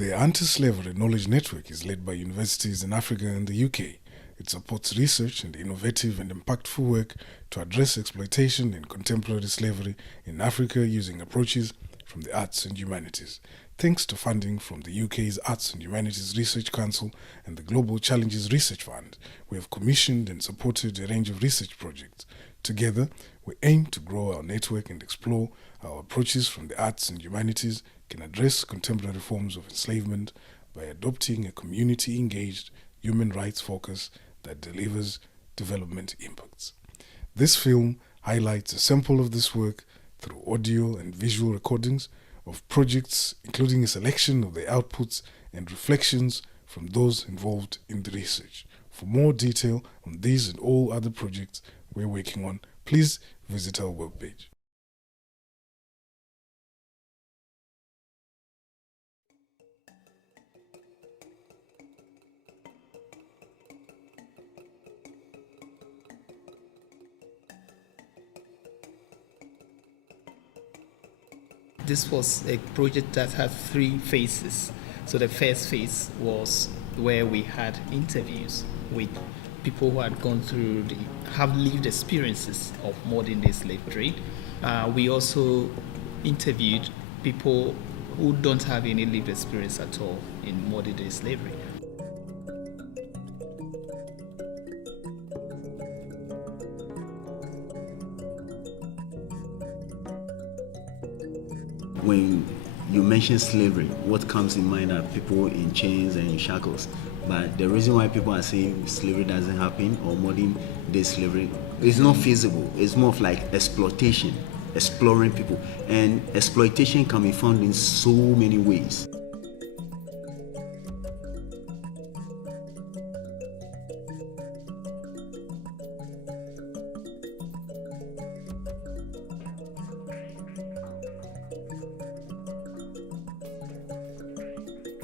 The Antislavery Knowledge Network is led by universities in Africa and the UK. It supports research and innovative and impactful work to address exploitation in contemporary slavery in Africa using approaches from the arts and humanities. Thanks to funding from the UK's Arts and Humanities Research Council and the Global Challenges Research Fund, we have commissioned and supported a range of research projects. Together, we aim to grow our network and explore how approaches from the arts and humanities can address contemporary forms of enslavement by adopting a community-engaged, human rights focus that delivers development impacts. This film highlights a sample of this work through audio and visual recordings of projects, including a selection of the outputs and reflections from those involved in the research. For more detail on these and all other projects we're working on, please visit our webpage. This was a project that had 3 phases. So the first phase was where we had interviews with people who had gone through have lived experiences of modern day slave trade. We also interviewed people who don't have any lived experience at all in modern day slavery. When you mention slavery, what comes in mind are people in chains and in shackles. But the reason why people are saying slavery doesn't happen or modern day slavery is not feasible. It's more of like exploitation, exploring people. And exploitation can be found in so many ways.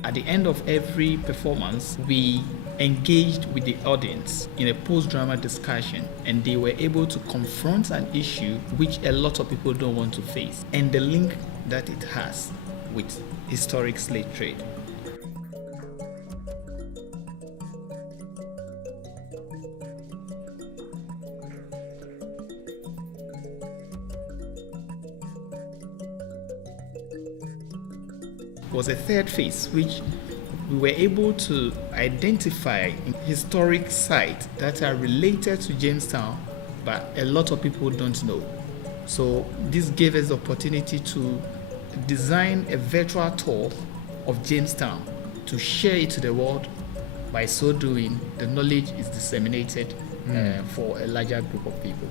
At the end of every performance, we engaged with the audience in a post-drama discussion, and they were able to confront an issue which a lot of people don't want to face, and the link that it has with historic slave trade. Was a third phase which we were able to identify historic sites that are related to Jamestown, but a lot of people don't know. So this gave us the opportunity to design a virtual tour of Jamestown to share it to the world. By so doing, the knowledge is disseminated for a larger group of people.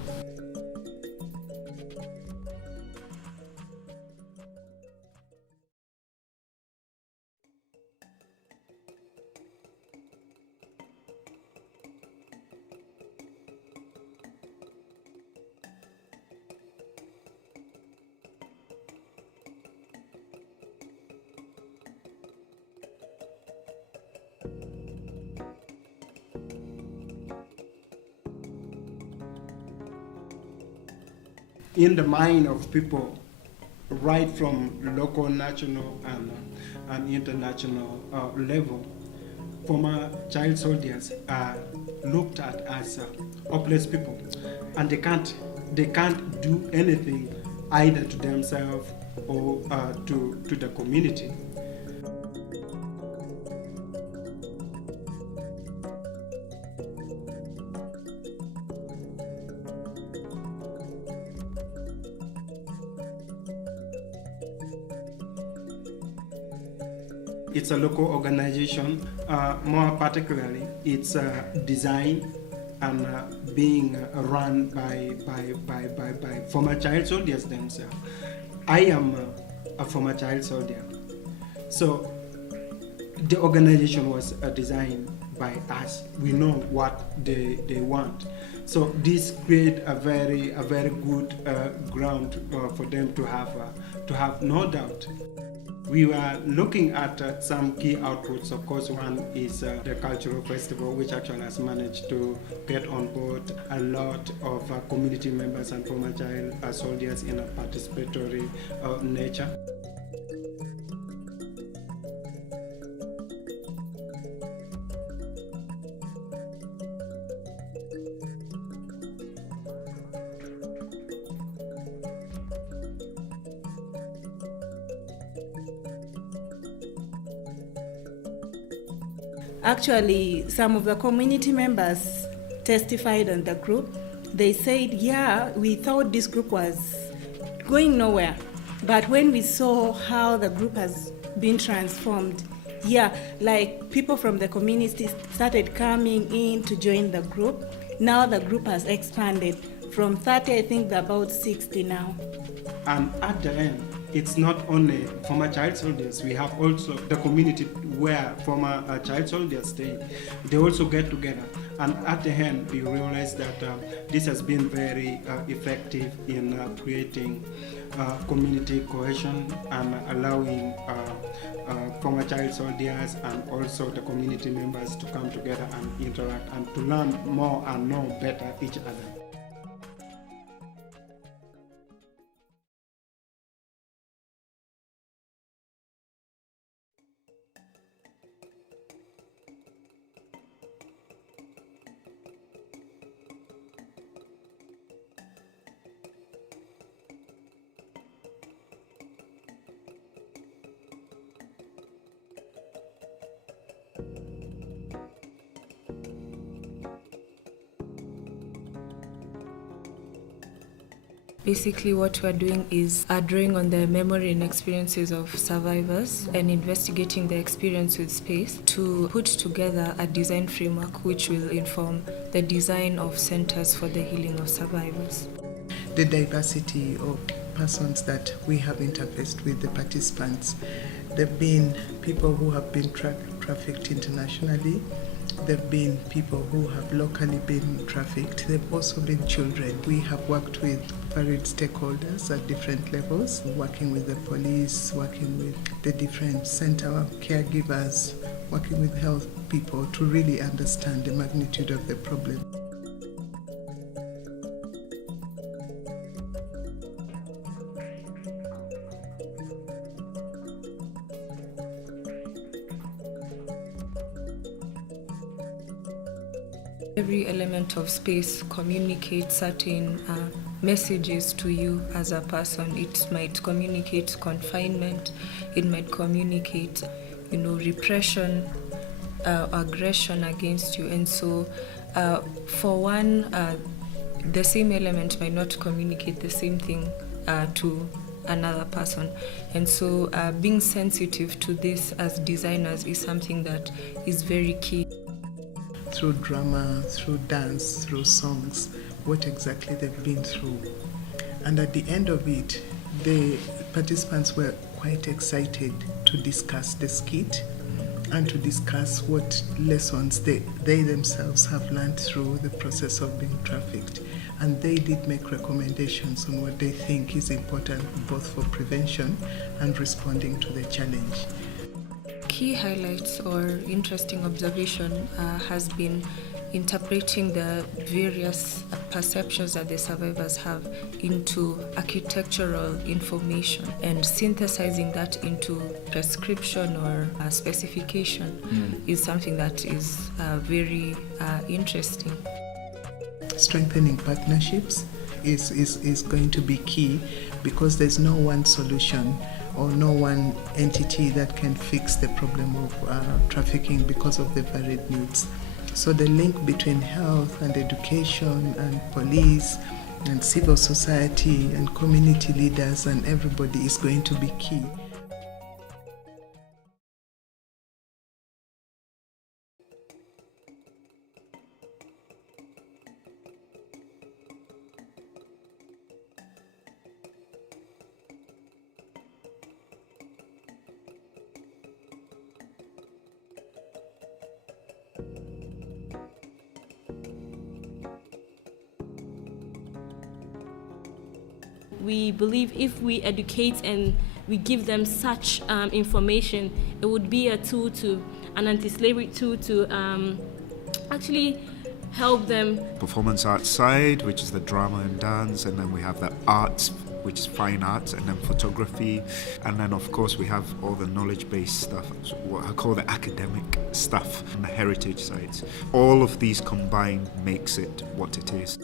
In the mind of people, right from local, national, and international level, former child soldiers are looked at as hopeless people, and they can't do anything either to themselves or to the community. It's a local organization. More particularly, it's designed and being run by former child soldiers themselves. I am a former child soldier, so the organization was designed by us. We know what they want, so this creates a very good ground for them to have no doubt. We were looking at some key outputs. Of course, one is the cultural festival, which actually has managed to get on board a lot of community members and former child soldiers in a participatory nature. Actually, some of the community members testified on the group. They said, yeah, we thought this group was going nowhere. But when we saw how the group has been transformed, yeah, like people from the community started coming in to join the group. Now the group has expanded from 30, I think they're about 60 now. And at the end, it's not only former child soldiers, we have also the community where former child soldiers stay. They also get together. And at the end, we realize that this has been very effective in creating community cohesion and allowing former child soldiers and also the community members to come together and interact and to learn more and know better each other. Basically, what we're doing is drawing on the memory and experiences of survivors and investigating the experience with space to put together a design framework which will inform the design of centers for the healing of survivors. The diversity of persons that we have interfaced with, the participants. There have been people who have been trafficked internationally. There have been people who have locally been trafficked. There have also been children. We have worked with varied stakeholders at different levels, working with the police, working with the different center caregivers, working with health people to really understand the magnitude of the problem. Every element of space communicates certain messages to you as a person. It might communicate confinement, it might communicate, repression, aggression against you. And so, for one, the same element might not communicate the same thing to another person. And so, being sensitive to this as designers is something that is very key. Through drama, through dance, through songs, what exactly they've been through. And at the end of it, the participants were quite excited to discuss the skit and to discuss what lessons they themselves have learned through the process of being trafficked. And they did make recommendations on what they think is important both for prevention and responding to the challenge. Key highlights or interesting observation has been interpreting the various perceptions that the survivors have into architectural information and synthesizing that into prescription or specification is something that is very interesting. Strengthening partnerships is going to be key because there's no one solution or no one entity that can fix the problem of trafficking because of the varied needs. So the link between health and education and police and civil society and community leaders and everybody is going to be key. We believe if we educate and we give them such information, it would be an anti-slavery tool to actually help them. Performance arts side, which is the drama and dance, and then we have the arts, which is fine arts, and then photography, and then of course we have all the knowledge-based stuff, so what I call the academic stuff, and the heritage sides. All of these combined makes it what it is.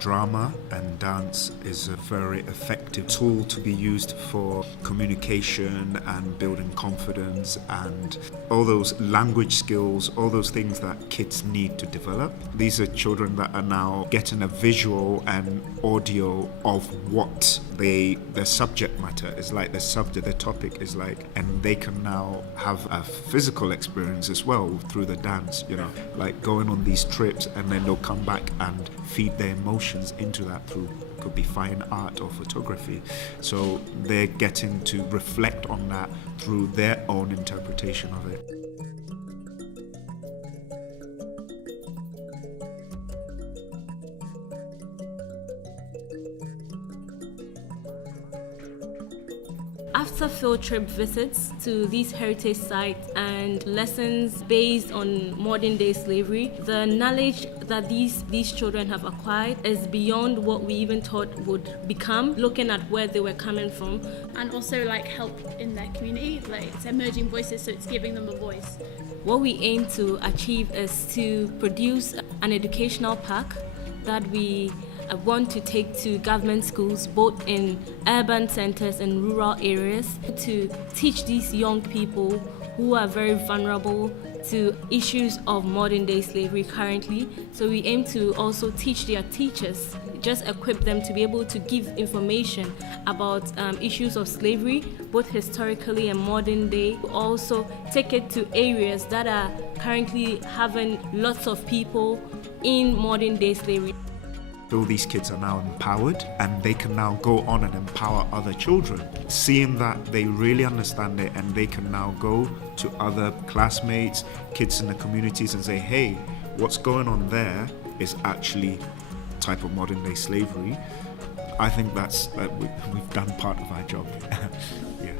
Drama and dance is a very effective tool to be used for communication and building confidence and all those language skills, all those things that kids need to develop. These are children that are now getting a visual and audio of what their subject matter is like, the topic is like, and they can now have a physical experience as well through the dance, like going on these trips, and then they'll come back and feed their emotions into that through, could be fine art or photography. So they're getting to reflect on that through their own interpretation of it. After field trip visits to these heritage sites and lessons based on modern day slavery, the knowledge that these children have acquired is beyond what we even thought would become, looking at where they were coming from. And also help in their community, it's emerging voices, so it's giving them a voice. What we aim to achieve is to produce an educational pack that we want to take to government schools, both in urban centers and rural areas, to teach these young people who are very vulnerable to issues of modern day slavery currently. So we aim to also teach their teachers, just equip them to be able to give information about issues of slavery, both historically and modern day. Also take it to areas that are currently having lots of people in modern day slavery. All these kids are now empowered, and they can now go on and empower other children, seeing that they really understand it, and they can now go to other classmates, kids in the communities, and say, hey, what's going on there is actually a type of modern day slavery. I think we've done part of our job. Yeah.